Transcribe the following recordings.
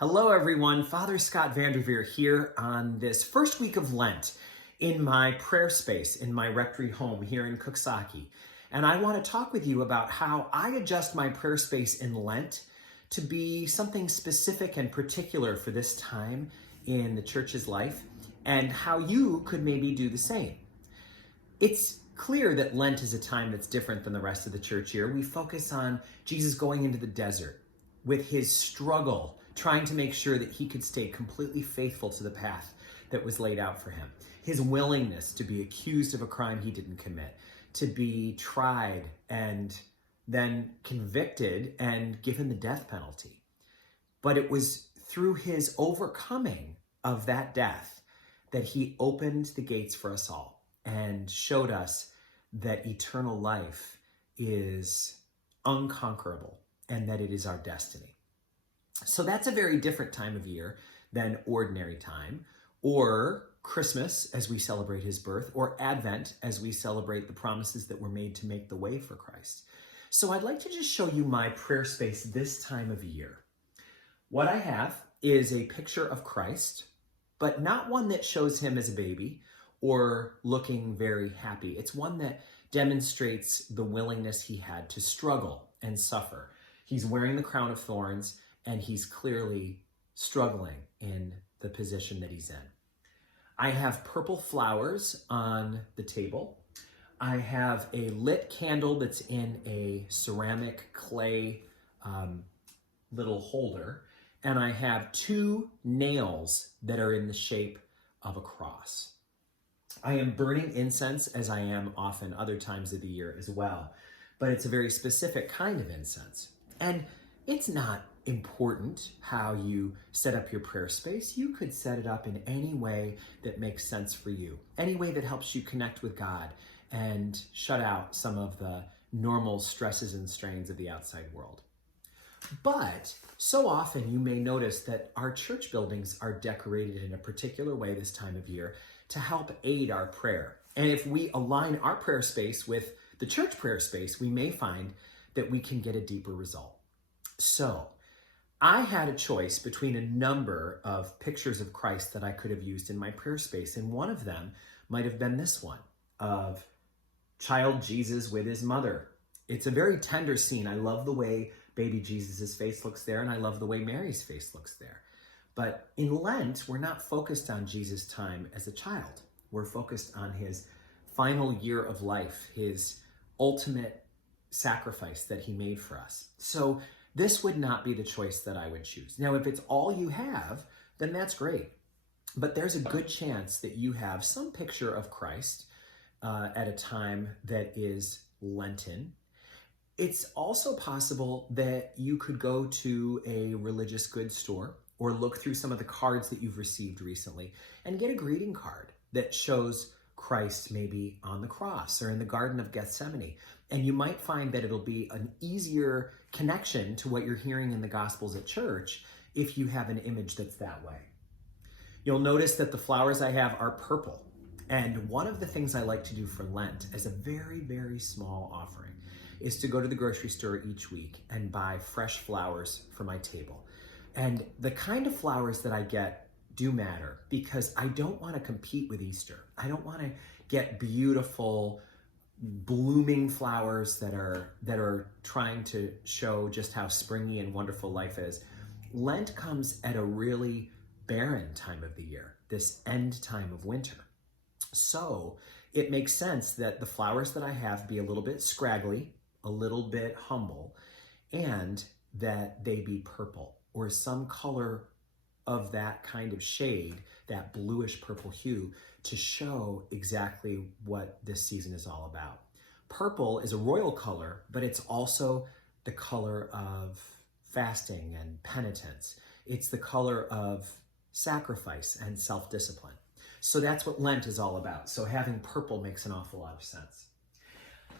Hello, everyone. Father Scott Vanderveer here on this first week of Lent in my prayer space in my rectory home here in Cooksaki. And I want to talk with you about how I adjust my prayer space in Lent to be something specific and particular for this time in the church's life, and how you could maybe do the same. It's clear that Lent is a time that's different than the rest of the church year. We focus on Jesus going into the desert with his struggle, trying to make sure that he could stay completely faithful to the path that was laid out for him. His willingness to be accused of a crime he didn't commit, to be tried and then convicted and given the death penalty. But it was through his overcoming of that death that he opened the gates for us all and showed us that eternal life is unconquerable and that it is our destiny. So that's a very different time of year than ordinary time, or Christmas as we celebrate his birth, or Advent as we celebrate the promises that were made to make the way for Christ. So I'd like to just show you my prayer space this time of year. What I have is a picture of Christ, but not one that shows him as a baby or looking very happy. It's one that demonstrates the willingness he had to struggle and suffer. He's wearing the crown of thorns, and he's clearly struggling in the position that he's in. I have purple flowers on the table. I have a lit candle that's in a ceramic clay little holder, and I have 2 nails that are in the shape of a cross. I am burning incense, as I am often other times of the year as well, but it's a very specific kind of incense. And it's not important how you set up your prayer space. You could set it up in any way that makes sense for you, any way that helps you connect with God and shut out some of the normal stresses and strains of the outside world. But so often you may notice that our church buildings are decorated in a particular way this time of year to help aid our prayer. And if we align our prayer space with the church prayer space, we may find that we can get a deeper result. So I had a choice between a number of pictures of Christ that I could have used in my prayer space, and one of them might have been this one of child Jesus with his mother. It's a very tender scene. I love the way baby Jesus' face looks there, and I love the way Mary's face looks there. But in Lent, we're not focused on Jesus' time as a child. We're focused on his final year of life, his ultimate sacrifice that he made for us. So this would not be the choice that I would choose. Now, if it's all you have, then that's great. But there's a good chance that you have some picture of Christ at a time that is Lenten. It's also possible that you could go to a religious goods store or look through some of the cards that you've received recently and get a greeting card that shows Christ maybe on the cross or in the Garden of Gethsemane. And you might find that it'll be an easier connection to what you're hearing in the Gospels at church if you have an image that's that way. You'll notice that the flowers I have are purple. And one of the things I like to do for Lent as a very, very small offering is to go to the grocery store each week and buy fresh flowers for my table. And the kind of flowers that I get do matter because I don't want to compete with Easter. I don't want to get beautiful blooming flowers that are trying to show just how springy and wonderful life is. Lent comes at a really barren time of the year, this end time of winter. So it makes sense that the flowers that I have be a little bit scraggly, a little bit humble, and that they be purple or some color of that kind of shade, that bluish purple hue, to show exactly what this season is all about. Purple is a royal color, but it's also the color of fasting and penitence. It's the color of sacrifice and self-discipline. So that's what Lent is all about. So having purple makes an awful lot of sense.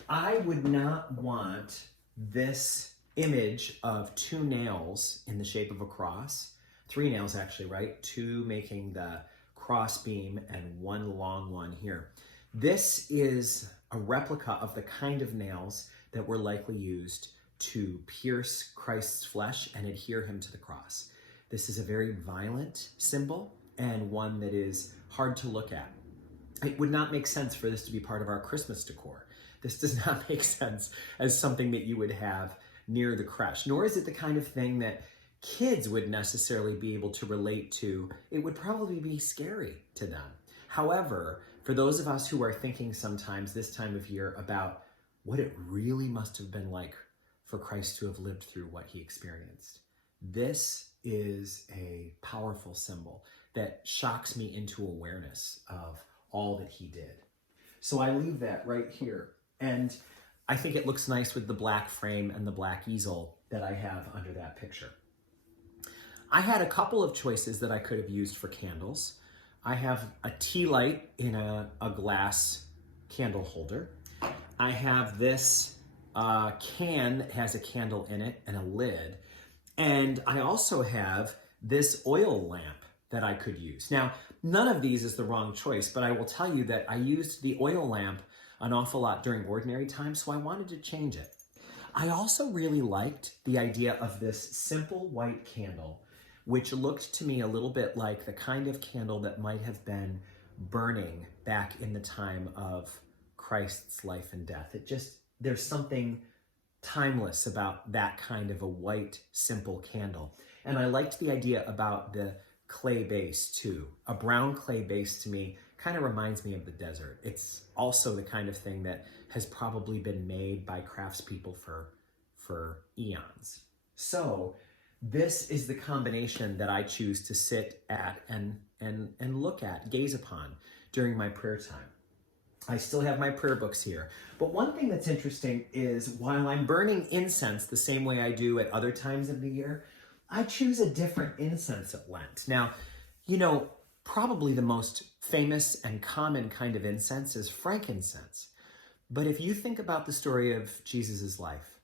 I would not want this image of 2 nails in the shape of a cross, 3 nails actually, right? 2 making the cross beam and 1 long one here. This is a replica of the kind of nails that were likely used to pierce Christ's flesh and adhere him to the cross. This is a very violent symbol and one that is hard to look at. It would not make sense for this to be part of our Christmas decor. This does not make sense as something that you would have near the creche, nor is it the kind of thing that kids would necessarily be able to relate to. It would probably be scary to them. However, for those of us who are thinking sometimes this time of year about what it really must have been like for Christ to have lived through what he experienced, this is a powerful symbol that shocks me into awareness of all that he did. So I leave that right here. And I think it looks nice with the black frame and the black easel that I have under that picture. I had a couple of choices that I could have used for candles. I have a tea light in a glass candle holder. I have this can that has a candle in it and a lid. And I also have this oil lamp that I could use. Now, none of these is the wrong choice, but I will tell you that I used the oil lamp an awful lot during ordinary times, so I wanted to change it. I also really liked the idea of this simple white candle, which looked to me a little bit like the kind of candle that might have been burning back in the time of Christ's life and death. There's something timeless about that kind of a white, simple candle. And I liked the idea about the clay base too. A brown clay base to me kind of reminds me of the desert. It's also the kind of thing that has probably been made by craftspeople for eons. So this is the combination that I choose to sit at and look at, gaze upon during my prayer time. I still have my prayer books here. But one thing that's interesting is while I'm burning incense the same way I do at other times of the year, I choose a different incense at Lent. Now, probably the most famous and common kind of incense is frankincense. But if you think about the story of Jesus' life,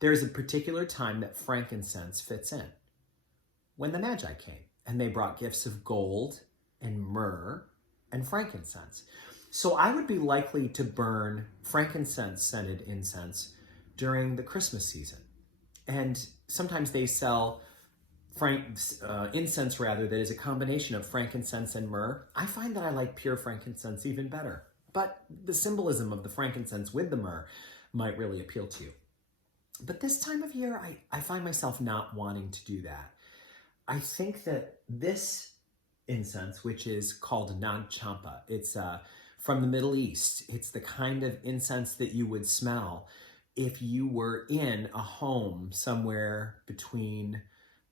there's a particular time that frankincense fits in. When the Magi came and they brought gifts of gold and myrrh and frankincense. So I would be likely to burn frankincense-scented incense during the Christmas season. And sometimes they sell incense that is a combination of frankincense and myrrh. I find that I like pure frankincense even better. But the symbolism of the frankincense with the myrrh might really appeal to you. But this time of year, I find myself not wanting to do that. I think that this incense, which is called nag champa, it's from the Middle East. It's the kind of incense that you would smell if you were in a home somewhere between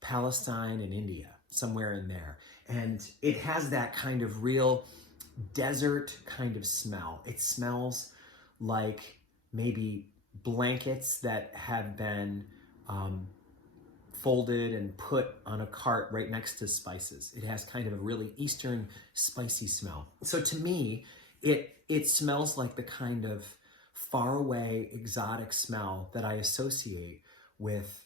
Palestine and India, somewhere in there. And it has that kind of real desert kind of smell. It smells like maybe blankets that have been folded and put on a cart right next to spices. It has kind of a really Eastern spicy smell. So to me, it smells like the kind of faraway, exotic smell that I associate with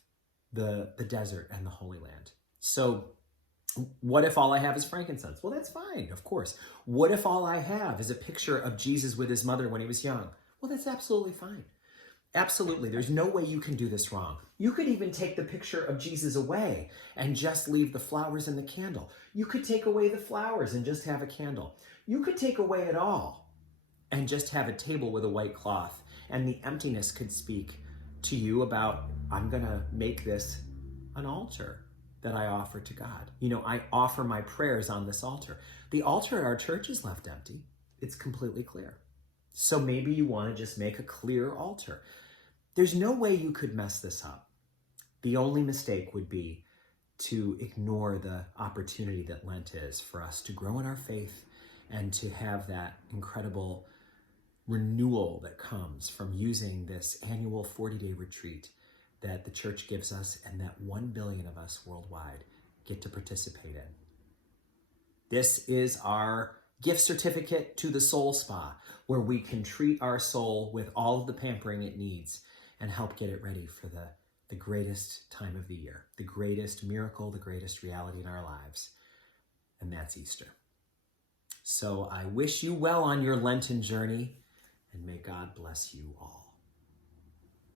the desert and the Holy Land. So what if all I have is frankincense? Well, that's fine, of course. What if all I have is a picture of Jesus with his mother when he was young? Well, that's absolutely fine. Absolutely. There's no way you can do this wrong. You could even take the picture of Jesus away and just leave the flowers and the candle. You could take away the flowers and just have a candle. You could take away it all and just have a table with a white cloth, and the emptiness could speak to you about, I'm going to make this an altar that I offer to God. I offer my prayers on this altar. The altar at our church is left empty. It's completely clear. So maybe you want to just make a clear altar. There's no way you could mess this up. The only mistake would be to ignore the opportunity that Lent is for us to grow in our faith and to have that incredible renewal that comes from using this annual 40-day retreat that the church gives us and that 1 billion of us worldwide get to participate in. This is our gift certificate to the Soul Spa, where we can treat our soul with all of the pampering it needs and help get it ready for the greatest time of the year, the greatest miracle, the greatest reality in our lives, and that's Easter. So I wish you well on your Lenten journey, and may God bless you all.